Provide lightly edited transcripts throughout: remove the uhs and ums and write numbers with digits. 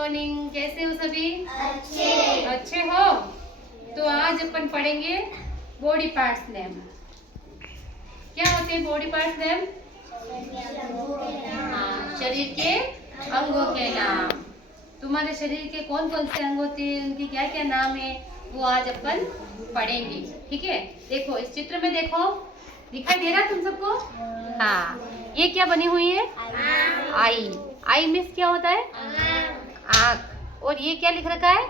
Morning. कैसे हो सभी? अच्छे। अच्छे हो? तो आज अपन पढ़ेंगे बॉडी पार्ट्स नेम। क्या होते हैं बॉडी पार्ट्स नेम? हाँ, शरीर के अंगों के नाम। तुम्हारे शरीर के कौन कौन से अंग होते हैं, उनके क्या क्या नाम है, वो आज अपन पढ़ेंगे। ठीक है, देखो इस चित्र में देखो, दिखाई दे रहा है तुम सबको? हाँ, ये क्या बनी हुई है? आई। आई मीन्स क्या होता है? आँख। और ये क्या लिख रखा है?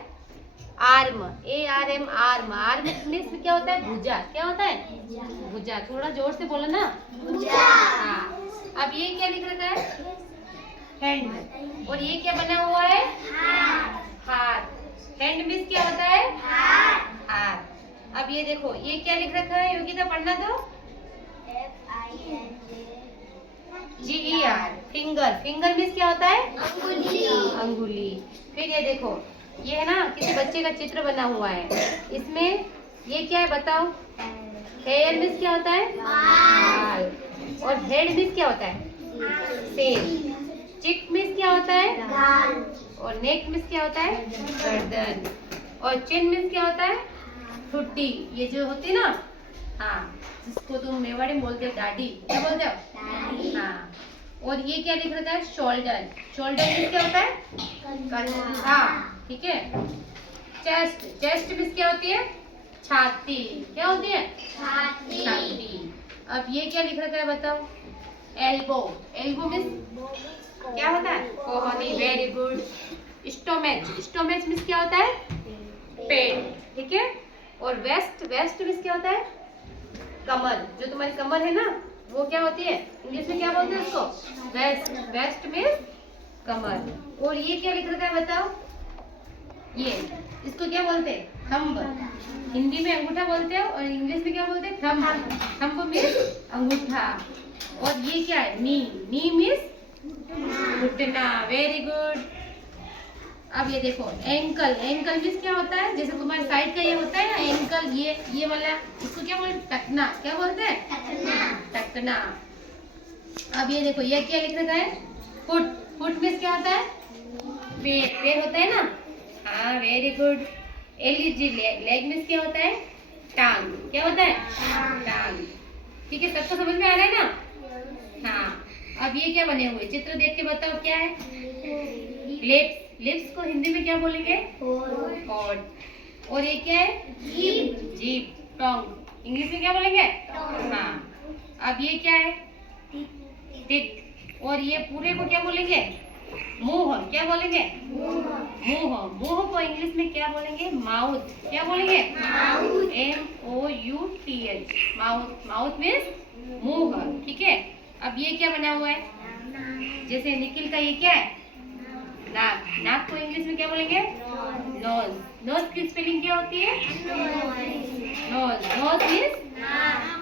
Arm. ARM, arm. Arm means क्या होता है? भुजा। क्या होता है? भुजा। थोड़ा जोर से बोलो ना। भुजा। हाँ, अब ये क्या लिख रखा है? हैंड। और ये क्या बना हुआ है? हाथ। हैंड मीन्स क्या होता है? हाथ। अब ये देखो, ये क्या लिख रखा है? योगिता पढ़ना दो। GER, finger. फिंगर मीन्स क्या होता है? अंगुली। अंगुली। फिर ये देखो, ये है ना, किसी बच्चे का चित्र बना हुआ है। इसमें ये क्या है बताओ? हेयर मीन्स क्या होता है? बाल। और हेड मीन्स क्या होता है? सिर। चिक मीन्स क्या होता है? गाल। और नेक मीन्स क्या होता है? गर्दन। और चिन मीन्स क्या होता है? ठुड्डी। ये जो होती है ना, हाँ, जिसको तुम मेवाड़ी में बोलते हो दाढ़ी। क्या बोलते हो? हाँ। और ये क्या लिख रखा है? शोल्डर। शोल्डर मीन्स क्या होता है? कंधा। ठीक है। चेस्ट। चेस्ट मीन्स क्या होती है? छाती। क्या होती है? छाती। छाती। अब ये क्या लिख रखा है बताओ? एल्बो। एल्बो मीन्स क्या होता है? कोहनी। Very good. Stomach. Stomach means क्या होता है? पेट। ठीक है। और वेस्ट। वेस्ट मीन्स क्या होता है? कमर। जो तुम्हारी कमर है ना, वो क्या होती है? इंग्लिश में क्या बोलते हैं उसको? वेस्ट। वेस्ट मीन्स कमर। और ये क्या लिख रखा है बताओ? ये इसको क्या बोलते हैं? थंब। हिंदी में अंगूठा बोलते हो और इंग्लिश में क्या बोलते हैं? थंब। थंब मीन्स अंगूठा। और ये क्या है? नी। नी मीन्स घुटना। Very good. अब ये देखो, एंकल। एंकल मीन्स क्या होता है? जैसे तुम्हारे साइड का ये होता है ना एंकल, ये वाला, इसको क्या बोलते हैं? टकना। क्या बोलते हैं? टकना। अब ये देखो, ये क्या लिख रखा है? फुट। फुट मीन्स क्या होता है? पैर। पैर होता है ना? हाँ, very good. Leg. Leg means क्या होता है? टांग। क्या होता है? टांग। ठीक है, सबको समझ में आ रहा है ना? हाँ। अब ये क्या बने हुए? चित्र देख के बताओ क्या है? लिप्स। लिप्स को हिंदी में क्या बोलेंगे? होंठ। और ये क्या है? जीभ। जीभ। टंग। इंग्लिश में क्या बोलेंगे? हाँ। अब ये क्या है? टिक। और ये पूरे को क्या बोलेंगे? मुंह। क्या बोलेंगे? मुंह। मुंह को इंग्लिश में क्या बोलेंगे? माउथ। क्या बोलेंगे? MOUTH। माउथ। माउथ मीन्स मुंह। ठीक है। अब ये क्या बना हुआ है? जैसे निखिल का ये क्या है? नाक। नाक को इंग्लिश में क्या बोलेंगे? नोज। नोज की स्पेलिंग क्या होती है? नोज। नोज मीन्स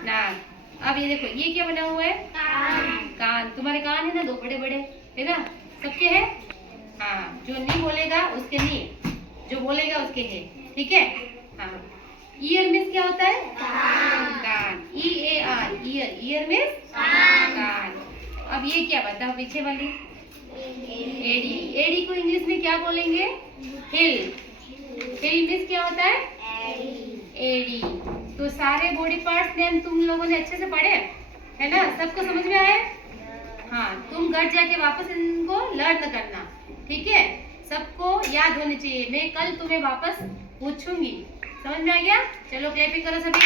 नाक। अब ये देखो, ये क्या बना हुआ है? कान। तुम्हारे कान है ना, दो बड़े बड़े, है ना? सबके है? हाँ, जो नहीं बोलेगा उसके नहीं, जो बोलेगा उसके है। ठीक है। हाँ। ईयर मीन्स क्या होता है? कान। EAR, year. ईयर मीन्स कान। अब ये क्या बताओ पीछे वाली? एडी। एडी को इंग्लिश में क्या बोलेंगे? हिल। हिल मीन्स क्या होता है? एडी। तो सारे बॉडी पार्ट्स नेम तुम लोगों ने अच्छे से पढ़े, है ना? सबको समझ में आया? हाँ, तुम घर जाके वापस इनको लर्न करना। ठीक है, सबको याद होने चाहिए। मैं कल तुम्हें वापस पूछूंगी। समझ में आ गया? चलो क्लैपिंग करो सभी।